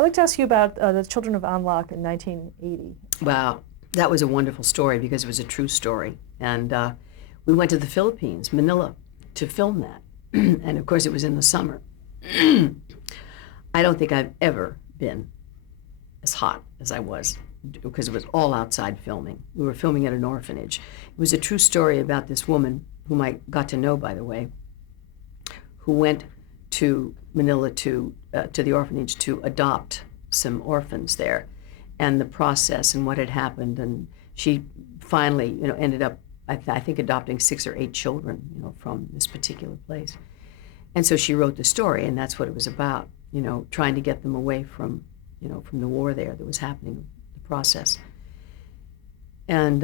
I'd like to ask you about the Children of Anlak in 1980. Wow, that was a wonderful story because it was a true story. And we went to the Philippines, Manila, to film that. And of course, it was in the summer. I don't think I've ever been as hot as I was because it was all outside filming. We were filming at an orphanage. It was a true story about this woman, whom I got to know, by the way, who went to Manila to the orphanage to adopt some orphans there, and the process and what had happened. And she finally, ended up, I think, adopting 6 or 8 children, from this particular place. And so she wrote the story, and that's what it was about, trying to get them away from the war there that was happening, the process. And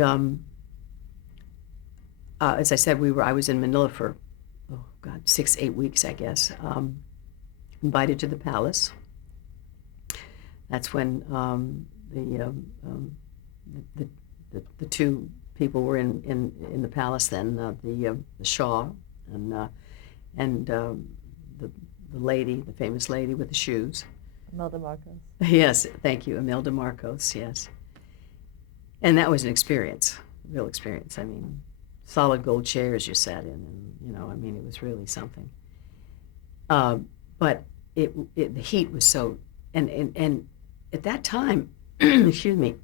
as I said, I was in Manila for, 6, 8 weeks, I guess. Invited to the palace. That's when the two people were in the palace then, the Shah and the lady, the famous lady with the shoes. Imelda Marcos. Yes, thank you, Imelda Marcos, yes. And that was an experience, a real experience. I mean, solid gold chairs you sat in, and, it was really something. But the heat was so, and at that time, excuse me,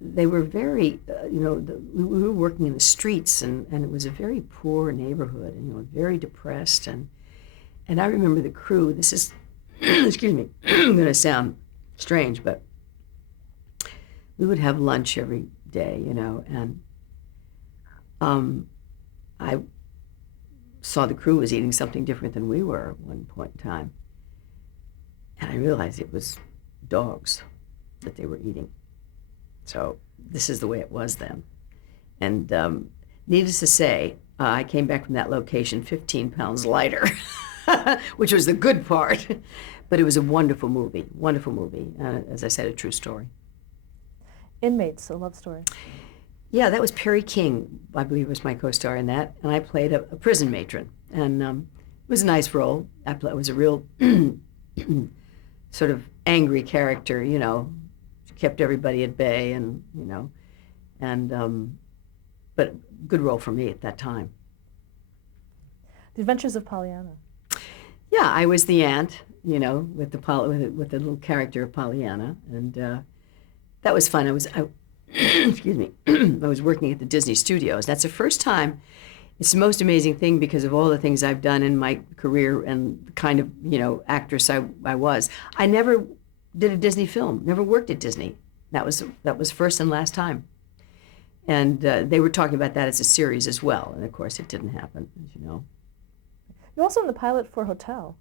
they were very, we were working in the streets, and it was a very poor neighborhood, and, very depressed. And I remember the crew, this is, excuse me, I'm going to sound strange, but we would have lunch every day, and I saw the crew was eating something different than we were at one point in time. And I realized it was dogs that they were eating. So this is the way it was then. And needless to say, I came back from that location 15 pounds lighter, which was the good part. But it was a wonderful movie, as I said, a true story. Inmates, a love story. Yeah, that was Perry King, I believe, was my co-star in that, and I played a prison matron, and it was a nice role. It was a real sort of angry character, She kept everybody at bay, and but good role for me at that time. The Adventures of Pollyanna. Yeah, I was the aunt, with the little character of Pollyanna, and that was fun. Excuse me, I was working at the Disney Studios. That's the first time. It's the most amazing thing because of all the things I've done in my career and the kind of, actress I was. I never did a Disney film, never worked at Disney. That was first and last time. And they were talking about that as a series as well. And of course, it didn't happen, as you know. You're also in the pilot for Hotel.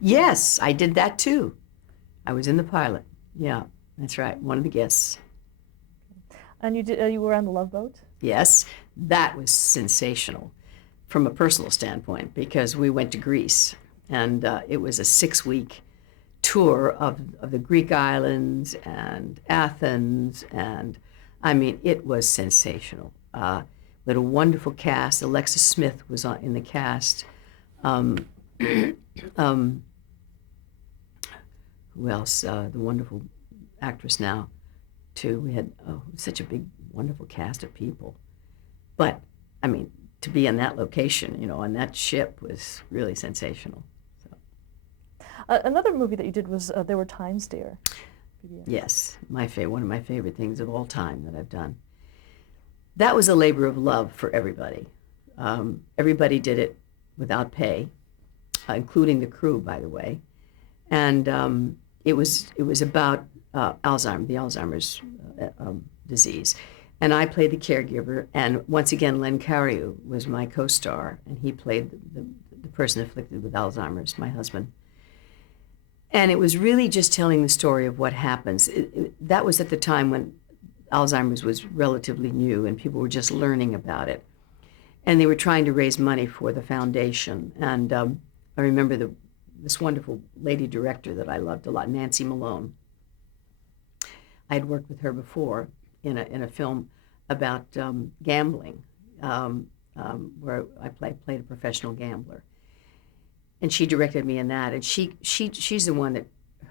Yes, I did that too. I was in the pilot. Yeah, that's right. One of the guests. And you were on the Love Boat? Yes, that was sensational from a personal standpoint because we went to Greece, and it was a 6-week tour of the Greek islands and Athens, and I mean, it was sensational. We had a wonderful cast. Alexis Smith was in the cast. Who else? The wonderful actress now. Too. We had such a big, wonderful cast of people. But, I mean, to be in that location, on that ship was really sensational. So. Another movie that you did was There Were Times, Dear. Yes, one of my favorite things of all time that I've done. That was a labor of love for everybody. Everybody did it without pay, including the crew, by the way. And it was about the Alzheimer's disease. And I played the caregiver, and once again, Len Cariou was my co-star, and he played the person afflicted with Alzheimer's, my husband. And it was really just telling the story of what happens. That was at the time when Alzheimer's was relatively new, and people were just learning about it. And they were trying to raise money for the foundation. And I remember this wonderful lady director that I loved a lot, Nancy Malone. I had worked with her before in a film about gambling, where I played a professional gambler. and she directed me in that. And she's the one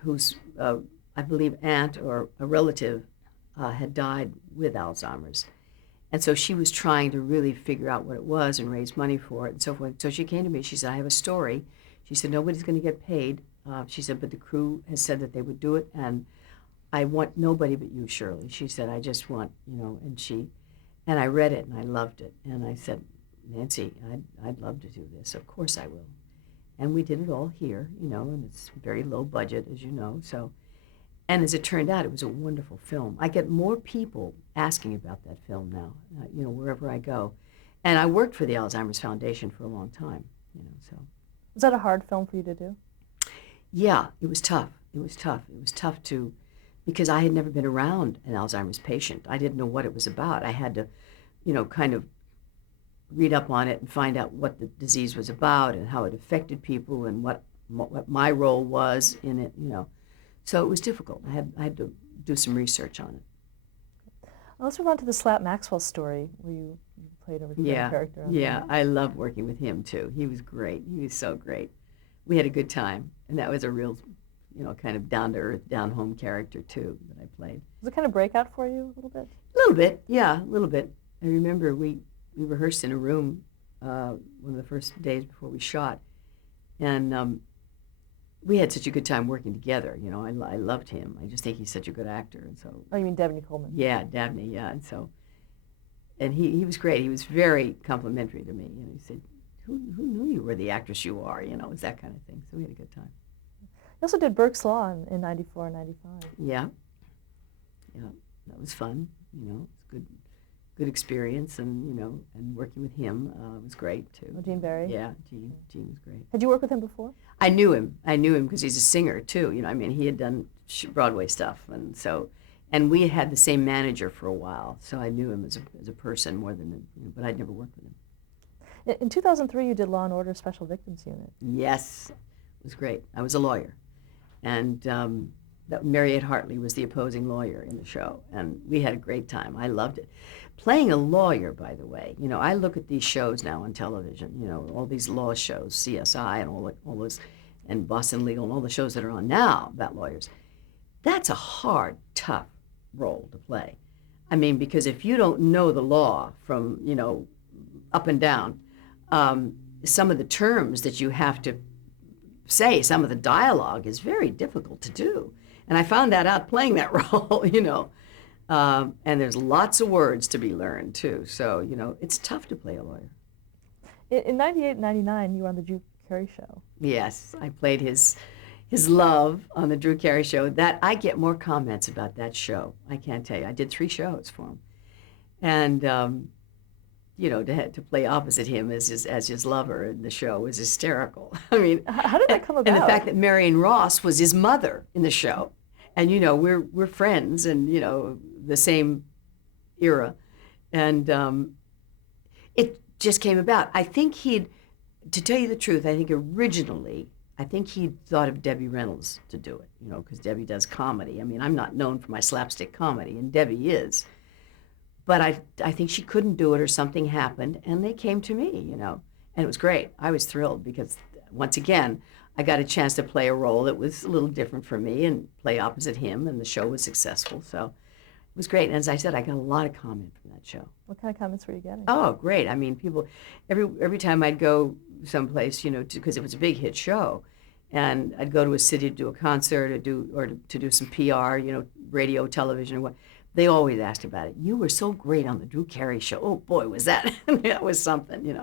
whose I believe aunt or a relative had died with Alzheimer's, and so she was trying to really figure out what it was and raise money for it and so forth. So she came to me. She said, "I have a story." She said, "Nobody's going to get paid." She said, "But the crew has said that they would do it, and I want nobody but you, Shirley." She said, "I just want, and I read it and I loved it. And I said, "Nancy, I'd love to do this. Of course I will." And we did it all here, and it's very low budget, as you know. So, and as it turned out, it was a wonderful film. I get more people asking about that film now, wherever I go. And I worked for the Alzheimer's Foundation for a long time, so. Was that a hard film for you to do? Yeah, it was tough. It was tough. It was tough because I had never been around an Alzheimer's patient. I didn't know what it was about. I had to, kind of read up on it and find out what the disease was about and how it affected people and what my role was in it, So it was difficult. I had to do some research on it. Well, let's move on to the Slap Maxwell story, where you played a recurring character. Yeah, I loved working with him too. He was great. He was so great. We had a good time, and that was a real, kind of down-to-earth, down-home character too that I played. Was it kind of breakout for you a little bit? A little bit, yeah, a little bit. I remember we rehearsed in a room one of the first days before we shot, and we had such a good time working together. I loved him. I just think he's such a good actor, and so. Oh, you mean Dabney Coleman? Yeah, Dabney. Yeah, and so, and he was great. He was very complimentary to me. He said, "Who knew you were the actress you are?" It was that kind of thing. So we had a good time. You also did Burke's Law in '94 and '95. Yeah, that was fun. It's good experience, and and working with him was great too. Oh, Gene Barry. Yeah, Gene was great. Had you worked with him before? I knew him because he's a singer too. He had done Broadway stuff, and we had the same manager for a while, so I knew him as a person more than, but I'd never worked with him. In 2003, you did Law and Order Special Victims Unit. Yes, it was great. I was a lawyer, and Mariette Hartley was the opposing lawyer in the show, and we had a great time. I loved it. Playing a lawyer, by the way, I look at these shows now on television, all these law shows, CSI and all those, and Boston Legal and all the shows that are on now about lawyers. That's a hard, tough role to play. Because if you don't know the law from, up and down, some of the terms that you have to say, some of the dialogue is very difficult to do. And I found that out playing that role, and there's lots of words to be learned too. So, it's tough to play a lawyer. In '98 and '99, you were on the Drew Carey Show. Yes, I played his love on the Drew Carey Show. That I get more comments about that show. I can't tell you. I did 3 shows for him. And, to play opposite him as his lover in the show was hysterical. How did that come about? And the fact that Marion Ross was his mother in the show, and we're friends, and the same era, and it just came about. I think to tell you the truth, I think originally he thought of Debbie Reynolds to do it, because Debbie does comedy. I'm not known for my slapstick comedy, and Debbie is. But I think she couldn't do it, or something happened, and they came to me, and it was great. I was thrilled because, once again, I got a chance to play a role that was a little different for me and play opposite him, and the show was successful. So it was great. And as I said, I got a lot of comment from that show. What kind of comments were you getting? Oh, great. People, every time I'd go someplace, because it was a big hit show, and I'd go to a city to do a concert or to do some PR, radio, television, or what. They always asked about it. "You were so great on the Drew Carey Show." Oh boy, was that that was something,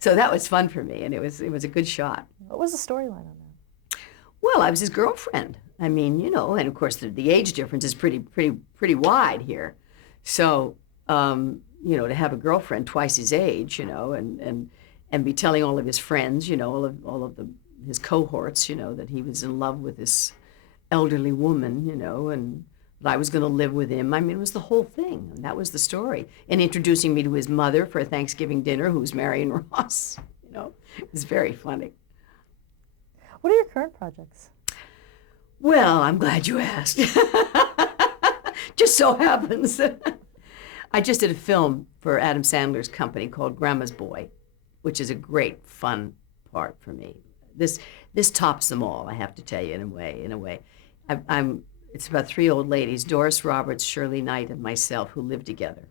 So that was fun for me, and it was a good shot. What was the storyline on that? Well, I was his girlfriend. And of course the age difference is pretty wide here. So, to have a girlfriend twice his age, and be telling all of his friends, all of his cohorts, that he was in love with this elderly woman, and I was going to live with him. It was the whole thing. And that was the story. And introducing me to his mother for a Thanksgiving dinner, who's Marion Ross. It was very funny. What are your current projects? Well, I'm glad you asked. Just so happens. I just did a film for Adam Sandler's company called Grandma's Boy, which is a great, fun part for me. this tops them all. I have to tell you, in a way. It's about three old ladies, Doris Roberts, Shirley Knight, and myself, who live together.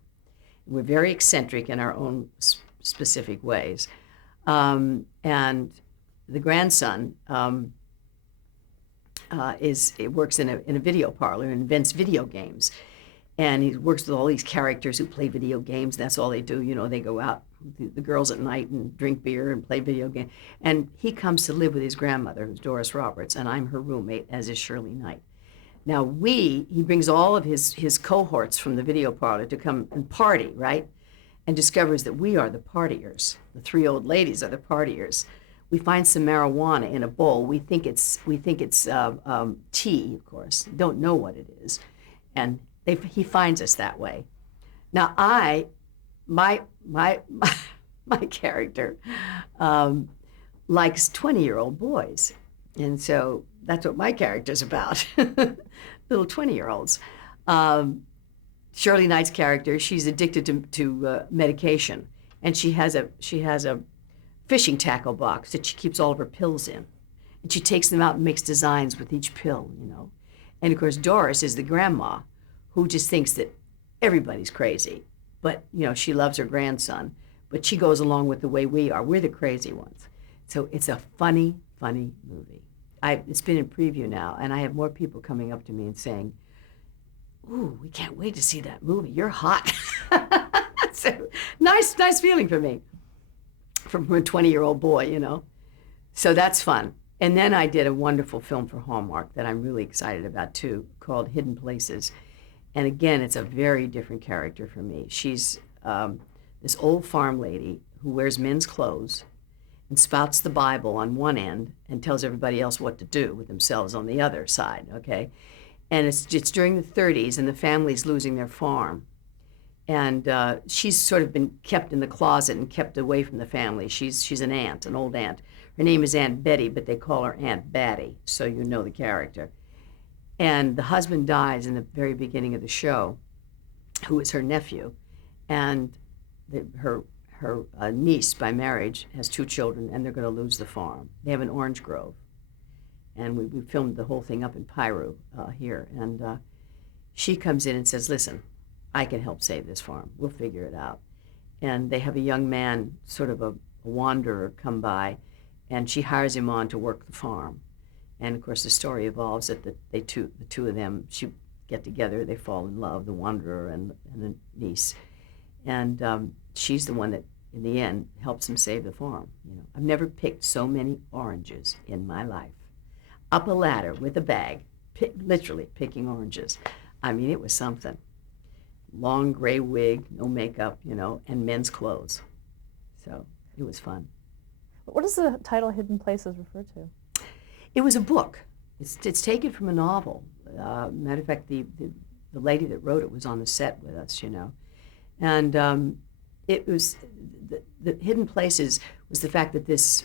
We're very eccentric in our own specific ways. And the grandson works in a video parlor and invents video games. And he works with all these characters who play video games. That's all they do. You know, they go out, the girls at night, and drink beer and play video games. And he comes to live with his grandmother, who's Doris Roberts, and I'm her roommate, as is Shirley Knight. Now he brings all of his cohorts from the video parlor to come and party, right? And discovers that we are the partiers. The three old ladies are the partiers. We find some marijuana in a bowl. We think it's tea, of course. Don't know what it is, and he finds us that way. Now my character likes 20-year-old boys, and so that's what my character's about. Little 20-year-olds. Shirley Knight's character, she's addicted to medication, and she has a fishing tackle box that she keeps all of her pills in, and she takes them out and makes designs with each pill, you know. And of course, Doris is the grandma, who just thinks that everybody's crazy, but you know, she loves her grandson, but she goes along with the way we are. We're the crazy ones. So it's a funny movie. It's been in preview now, and I have more people coming up to me and saying, "Ooh, we can't wait to see that movie. You're hot." So nice feeling for me, from a 20-year-old boy, you know. So that's fun. And then I did a wonderful film for Hallmark that I'm really excited about too, called Hidden Places. And again, it's a very different character for me. She's this old farm lady who wears men's clothes and spouts the Bible on one end and tells everybody else what to do with themselves on the other side, okay? And it's during the 30s, and the family's losing their farm. And she's sort of been kept in the closet and kept away from the family. She's an aunt, an old aunt. Her name is Aunt Betty, but they call her Aunt Batty, so you know the character. And the husband dies in the very beginning of the show, who is her nephew. And her niece by marriage has two children, and they're going to lose the farm. They have an orange grove. And we filmed the whole thing up in Piru here. And she comes in and says, "Listen, I can help save this farm. We'll figure it out." And they have a young man, sort of a wanderer, come by, and she hires him on to work the farm. And of course, the story evolves that the two of them get together. They fall in love, the wanderer and the niece. And she's the one that, in the end, helps him save the farm. You know, I've never picked so many oranges in my life. Up a ladder with a bag, literally picking oranges. I mean, it was something. Long gray wig, no makeup, you know, and men's clothes. So it was fun. What does the title Hidden Places refer to? It was a book. It's taken from a novel. Matter of fact, the lady that wrote it was on the set with us, you know. And it was, the Hidden Places was the fact that this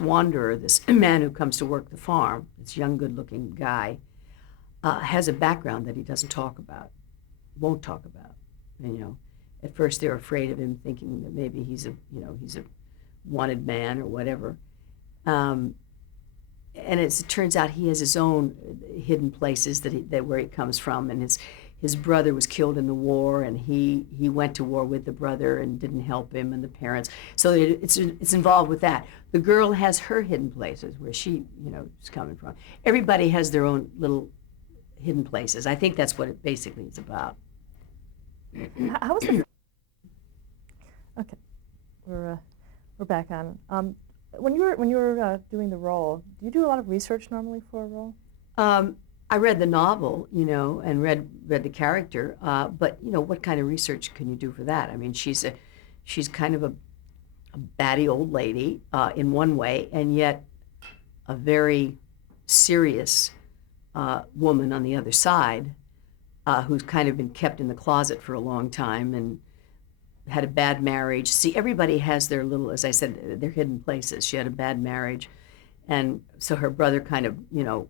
wanderer, this man who comes to work the farm, this young, good-looking guy, has a background that he doesn't talk about, won't talk about. And, you know, at first they're afraid of him, thinking that maybe he's a wanted man or whatever. And it turns out he has his own hidden places that where he comes from, and his brother was killed in the war, and he went to war with the brother and didn't help him, and the parents. So it's involved with that. The girl has her hidden places where she, you know, is coming from. Everybody has their own little hidden places. I think that's what it basically is about. How was the? Okay, we're back on. When you were doing the role, do you do a lot of research normally for a role? I read the novel, you know, and read the character. But you know, what kind of research can you do for that? I mean, she's kind of a batty old lady in one way, and yet a very serious woman on the other side, who's kind of been kept in the closet for a long time and had a bad marriage. See, everybody has their little, as I said, their hidden places. She had a bad marriage, and so her brother kind of, you know,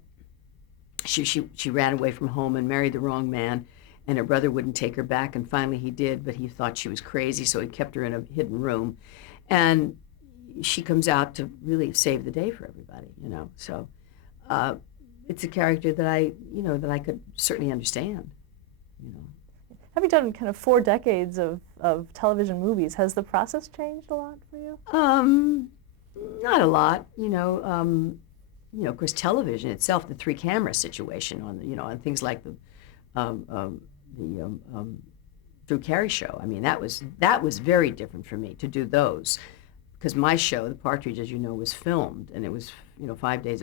she ran away from home and married the wrong man, and her brother wouldn't take her back, and finally he did, but he thought she was crazy, so he kept her in a hidden room. And she comes out to really save the day for everybody, So uh, it's a character that that I could certainly understand, you know. Having done kind of 4 decades of television movies, has the process changed a lot for you? Not a lot, of course, television itself, the three camera situation on things like the Drew Carey show. I mean, that was very different for me to do those, because my show, The Partridge, as you know, was filmed, and it was 4 days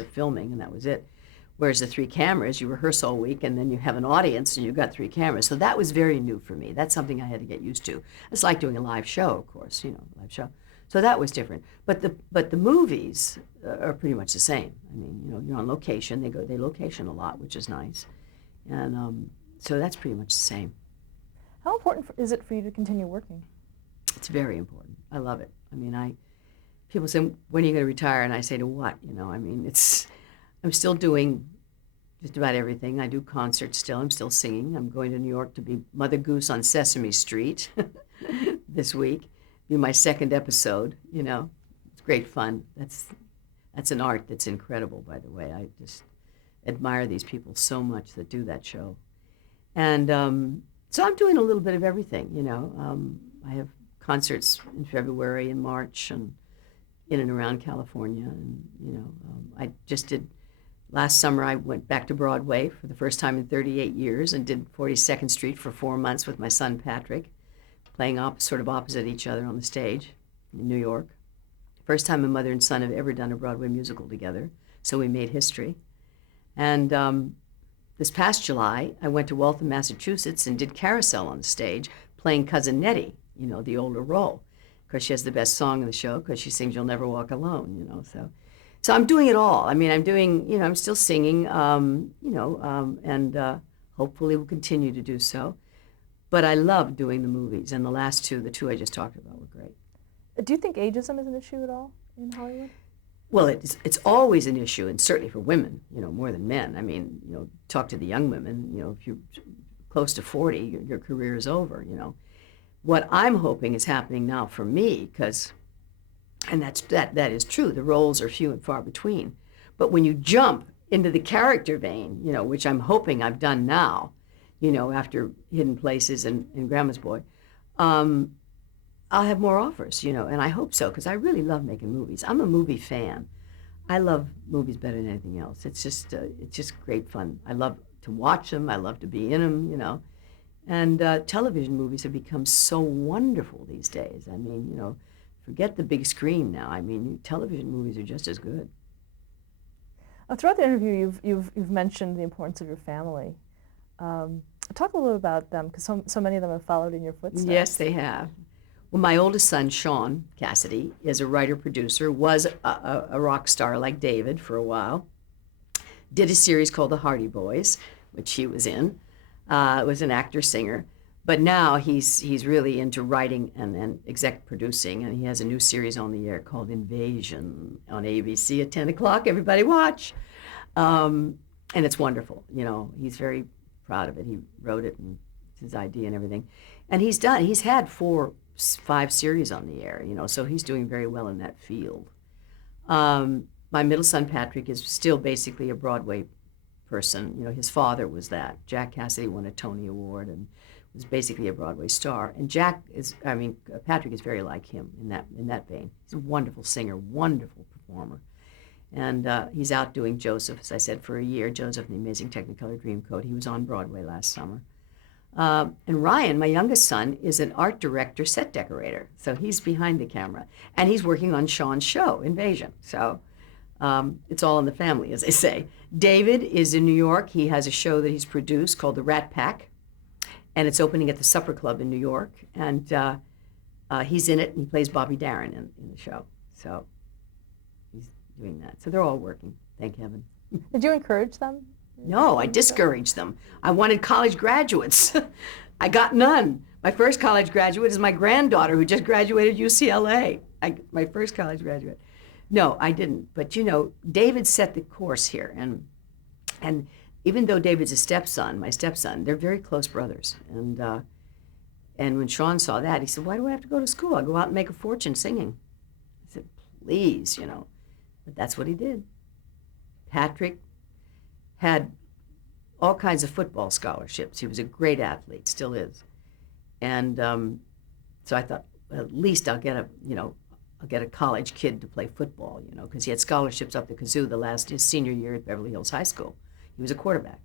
of filming, and that was it. Whereas the three cameras, you rehearse all week, and then you have an audience, and you've got three cameras. So that was very new for me. That's something I had to get used to. It's like doing a live show, of course, live show. So that was different. But the movies are pretty much the same. I mean, you're on location. They location a lot, which is nice, and so that's pretty much the same. How important is it for you to continue working? It's very important. I love it. I mean, people say, when are you going to retire? And I say, to what? I mean, I'm still doing just about everything. I do concerts still. I'm still singing. I'm going to New York to be Mother Goose on Sesame Street this week. Be my second episode, It's great fun. That's an art that's incredible, by the way. I just admire these people so much that do that show. And so I'm doing a little bit of everything, I have concerts in February and March and in and around California. And, I just did, last summer I went back to Broadway for the first time in 38 years and did 42nd Street for 4 months with my son Patrick, playing sort of opposite each other on the stage in New York. First time a mother and son have ever done a Broadway musical together, so we made history. And this past July, I went to Waltham, Massachusetts, and did Carousel on the stage, playing Cousin Nettie, the older role. Of course, she has the best song in the show because she sings "You'll Never Walk Alone," So I'm doing it all. I mean, I'm doing, I'm still singing, and hopefully will continue to do so. But I love doing the movies, and the two I just talked about were great. Do you think ageism is an issue at all in Hollywood? Well, it's always an issue, and certainly for women, more than men. I mean, talk to the young women, if you're close to 40, your career is over, What I'm hoping is happening now for me, and that is true, the roles are few and far between. But when you jump into the character vein, which I'm hoping I've done now, after Hidden Places and Grandma's Boy, I'll have more offers, and I hope so, because I really love making movies. I'm a movie fan. I love movies better than anything else. It's just great fun. I love to watch them. I love to be in them, And television movies have become so wonderful these days. I mean, forget the big screen now. I mean, television movies are just as good. Throughout the interview, you've mentioned the importance of your family. Talk a little about them, because so many of them have followed in your footsteps. Yes, they have. Well, my oldest son, Sean Cassidy, is a writer-producer, was a rock star like David for a while, did a series called The Hardy Boys, which he was in, was an actor-singer, but now he's really into writing and exec producing, and he has a new series on the air called Invasion on ABC at 10 o'clock. Everybody watch. And it's wonderful. He's very proud of it. He wrote it, and it's his idea and everything. And he's had 4-5 series on the air, so he's doing very well in that field. My middle son, Patrick, is still basically a Broadway person. His father was that. Jack Cassidy won a Tony Award and was basically a Broadway star. And Patrick is very like him in that vein. He's a wonderful singer, wonderful performer. And he's out doing Joseph, as I said, for a year. Joseph and the Amazing Technicolor Dreamcoat. He was on Broadway last summer. And Ryan, my youngest son, is an art director, set decorator. So he's behind the camera. And he's working on Sean's show, Invasion. So it's all in the family, as they say. David is in New York. He has a show that he's produced called The Rat Pack. And it's opening at the Supper Club in New York. And he's in it, and he plays Bobby Darin in the show. So he's doing that. So they're all working, thank heaven. Did you encourage them? No, I discouraged them. I wanted college graduates. I got none. My first college graduate is my granddaughter who just graduated UCLA. My first college graduate. No, I didn't. But David set the course here. And even though David's a stepson, my stepson, they're very close brothers. And when Sean saw that, he said, "Why do I have to go to school? I'll go out and make a fortune singing." I please, But that's what he did. Patrick had all kinds of football scholarships. He was a great athlete, still is. And so I thought, well, at least I'll get a college kid to play football, because he had scholarships up the kazoo his senior year at Beverly Hills High School. He was a quarterback.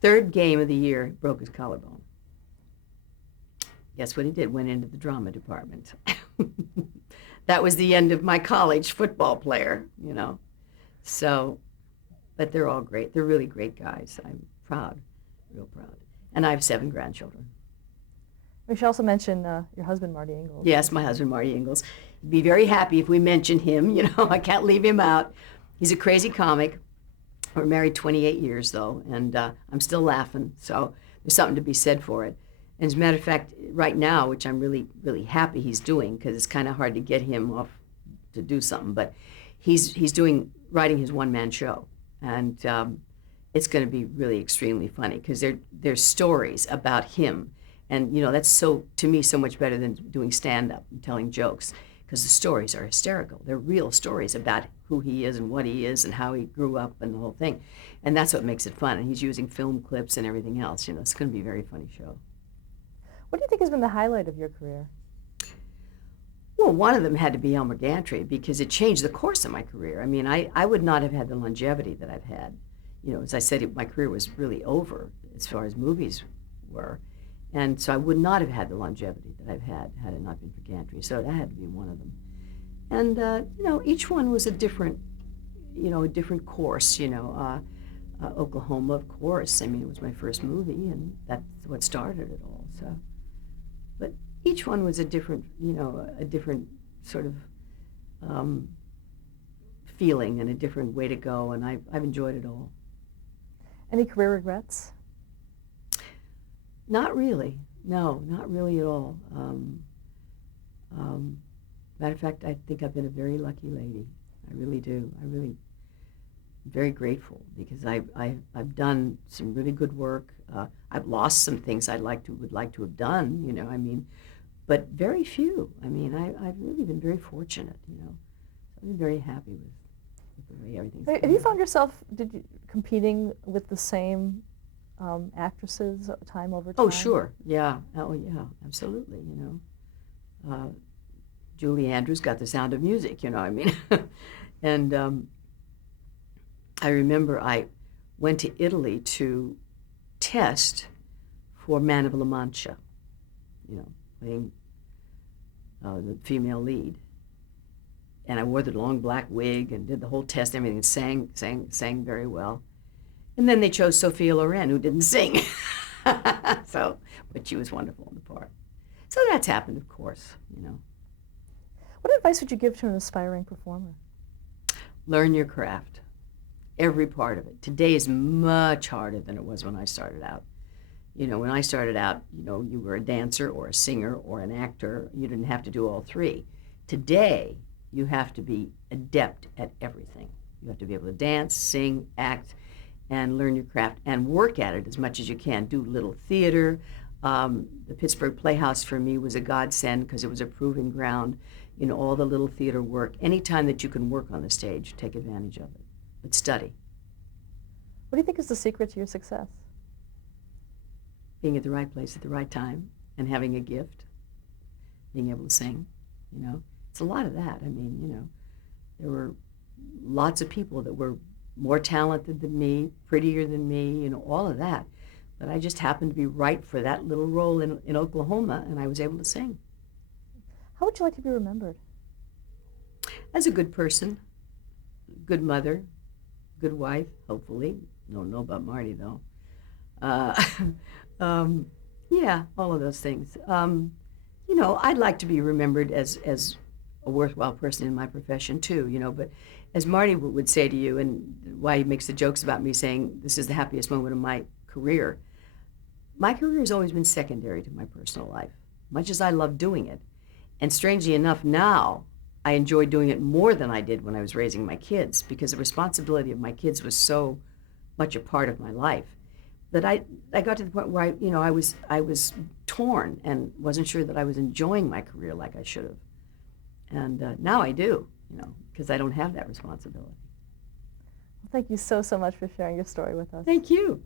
Third game of the year, broke his collarbone. Guess what he did? Went into the drama department. That was the end of my college football player, So, but they're all great. They're really great guys. I'm proud, real proud. And I have 7 grandchildren. We should also mention your husband, Marty Ingalls. Yes, my husband, Marty Ingalls. He'd be very happy if we mention him. I can't leave him out. He's a crazy comic. We're married 28 years, though, and I'm still laughing, so there's something to be said for it. And as a matter of fact, right now, which I'm really, really happy he's doing, because it's kind of hard to get him off to do something, but he's writing his one-man show, and it's going to be really extremely funny, because there's stories about him, and that's to me so much better than doing stand-up and telling jokes, because the stories are hysterical. They're real stories about who he is and what he is and how he grew up and the whole thing, and that's what makes it fun. And he's using film clips and everything else. It's going to be a very funny show. What do you think has been the highlight of your career? Well, one of them had to be Elmer Gantry, because it changed the course of my career. I mean, I would not have had the longevity that I've had. As I said, my career was really over as far as movies were. And so I would not have had the longevity that I've had it not been for Gantry. So that had to be one of them. And, each one was a different course, Oklahoma, of course. I mean, it was my first movie, and that's what started it all. So, but each one was a different sort of feeling and a different way to go, and I've enjoyed it all. Any career regrets? Not really. No, not really at all. Matter of fact, I think I've been a very lucky lady. I really do. I'm very grateful, because I've done some really good work. I've lost some things would like to have done, but very few. I've really been very fortunate, I've been very happy with the way everything's Have you found yourself competing with the same actresses time over time? Oh, sure. Yeah. Oh, yeah. Absolutely. Julie Andrews got The Sound of Music. And I remember I went to Italy to test for Man of La Mancha. Playing the female lead. And I wore the long black wig and did the whole test. And everything, sang very well. And then they chose Sophia Loren, who didn't sing. But she was wonderful in the part. So that's happened, of course, What advice would you give to an aspiring performer? Learn your craft, every part of it. Today is much harder than it was when I started out. When I started out, you were a dancer or a singer or an actor. You didn't have to do all 3. Today, you have to be adept at everything. You have to be able to dance, sing, act, and learn your craft and work at it as much as you can. Do little theater. The Pittsburgh Playhouse for me was a godsend, because it was a proving ground. All the little theater work. Anytime that you can work on the stage, take advantage of it. But study. What do you think is the secret to your success? Being at the right place at the right time and having a gift. Being able to sing, It's a lot of that. There were lots of people that were more talented than me, prettier than me, all of that. But I just happened to be right for that little role in Oklahoma, and I was able to sing. How would you like to be remembered? As a good person, good mother, good wife, hopefully. Don't know about Marty, though. Yeah, all of those things. I'd like to be remembered as a worthwhile person in my profession, too, but as Marty would say to you, and why he makes the jokes about me saying this is the happiest moment of my career has always been secondary to my personal life, much as I love doing it. And strangely enough, now I enjoy doing it more than I did when I was raising my kids, because the responsibility of my kids was so much a part of my life that I got to the point where I was torn and wasn't sure that I was enjoying my career like I should have. And now I do, because I don't have that responsibility. Thank you so much for sharing your story with us. Thank you.